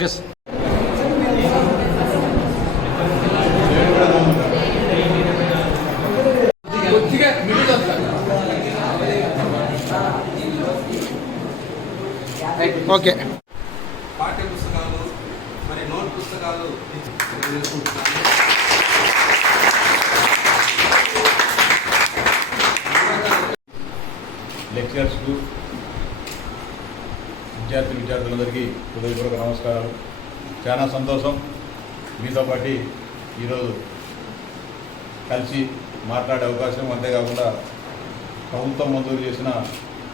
Okay sir. Okay. పాఠ్య పుస్తకాలు మరి నోట్ పుస్తకాలు లెక్చరర్స్కు విద్యార్థులందరికీ హృదయపూర్వక నమస్కారాలు. చాలా సంతోషం మీతో పాటు ఈరోజు కలిసి మాట్లాడే అవకాశం, అంతేకాకుండా ప్రభుత్వం మంజూరు చేసిన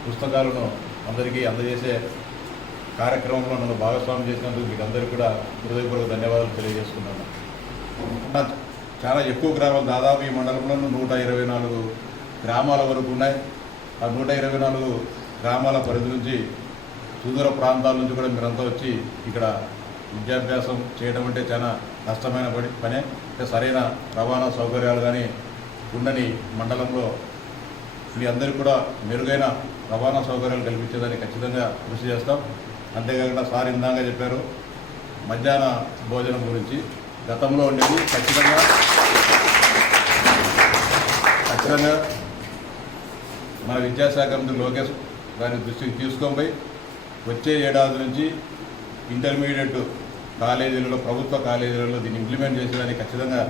పుస్తకాలను అందరికీ అందజేసే కార్యక్రమంలో నన్ను భాగస్వామ్యం చేసినందుకు మీకు అందరికీ కూడా హృదయపూర్వక ధన్యవాదాలు తెలియజేసుకున్నాను. చాలా ఎక్కువ గ్రామాలు, దాదాపు ఈ మండలంలో 124 గ్రామాల వరకు ఉన్నాయి. ఆ 124 గ్రామాల పరిధి నుంచి సుదూర ప్రాంతాల నుంచి కూడా మీరంతా వచ్చి ఇక్కడ విద్యాభ్యాసం చేయడం అంటే చాలా కష్టమైన పనే. సరైన రవాణా సౌకర్యాలు కానీ ఉండని మండలంలో మీ అందరికీ కూడా మెరుగైన రవాణా సౌకర్యాలు కల్పించేదానికి ఖచ్చితంగా కృషి చేస్తాం. అంతేకాకుండా సార్ ఇందాక చెప్పారు మధ్యాహ్న భోజనం గురించి. గతంలో ఉండేది ఖచ్చితంగా మన విద్యాశాఖ మంత్రి లోకేష్ గారి దృష్టికి తీసుకొని పోయి వచ్చే ఏడాది నుంచి ఇంటర్మీడియట్ కాలేజీలలో, ప్రభుత్వ కాలేజీలలో దీన్ని ఇంప్లిమెంట్ చేసేదానికి ఖచ్చితంగా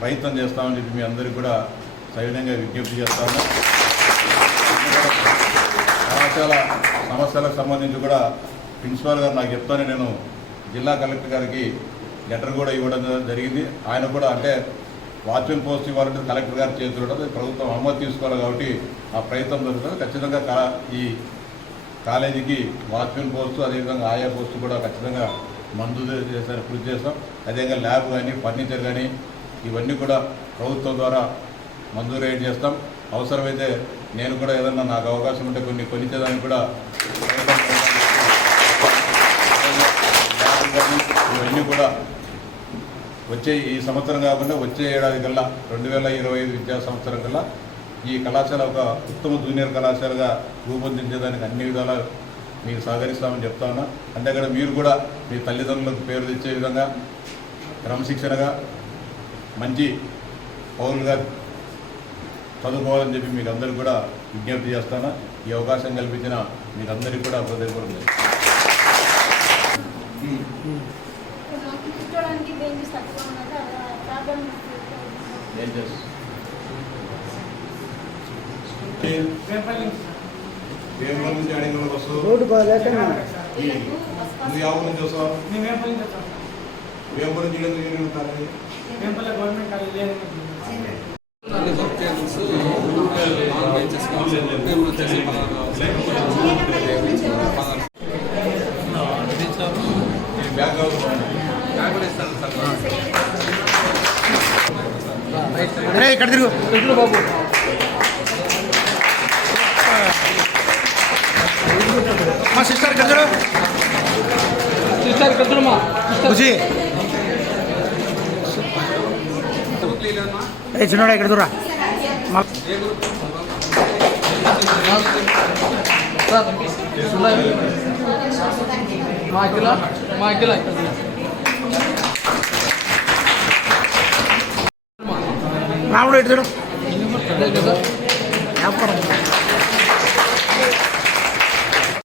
ప్రయత్నం చేస్తామని చెప్పి మీ అందరికీ కూడా సవినయంగా విజ్ఞప్తి చేస్తాము. కళాశాల సమస్యలకు సంబంధించి కూడా ప్రిన్సిపాల్ గారు నాకు చెప్తానే నేను జిల్లా కలెక్టర్ గారికి లెటర్ కూడా ఇవ్వడం జరిగింది. ఆయన కూడా అంటే వాచ్మెన్ పోస్ట్ ఇవ్వాలంటే కలెక్టర్ గారి చేతులు ఉంటుంది, ప్రభుత్వం అనుమతి తీసుకోవాలి కాబట్టి ఆ ప్రయత్నం జరుగుతుంది. ఖచ్చితంగా ఈ కాలేజీకి వాచ్మెన్ పోస్టు, అదేవిధంగా ఆయా పోస్టు కూడా ఖచ్చితంగా మంజూరు చేశారు, కృషి చేస్తాం. అదేవిధంగా ల్యాబ్ కానీ ఫర్నిచర్ కానీ ఇవన్నీ కూడా ప్రభుత్వం ద్వారా మంజూరు చేస్తాం. అవసరమైతే నేను కూడా ఏదన్నా నాకు అవకాశం ఉంటే కొనిచ్చేదానికి కూడా ఇవన్నీ కూడా వచ్చే ఈ సంవత్సరం కాకుండా వచ్చే ఏడాది కల్లా 2025 విద్యా సంవత్సరం కల్లా ఈ కళాశాల ఒక ఉత్తమ జూనియర్ కళాశాలగా రూపొందించేదానికి అన్ని విధాలా మీకు సహకరిస్తామని చెప్తా ఉన్నా. అంతేకాదు మీరు కూడా మీ తల్లిదండ్రులకు పేరు తెచ్చే విధంగా క్రమశిక్షణగా మంచి పౌరులుగా చదువుకోవాలని చెప్పి మీకు అందరికీ కూడా విజ్ఞప్తి చేస్తాను. ఈ అవకాశం కల్పించిన మీకందరికీ కూడా హృదయపూర్వకంగా ఏం చేస్తాం. వేమల నుంచి అడిగిన వస్తావు, నువ్వు యావ నుంచి వస్తావు, వేమల నుంచి ఇక్కడ తిరుగు బాబు. మా సిస్టర్ కద్దరు, సిస్టర్ కద్దరుమా ఖుషి చిన్నోడా ఇక్కడ దూరా. రాముడు ఎటు వ్యాపారం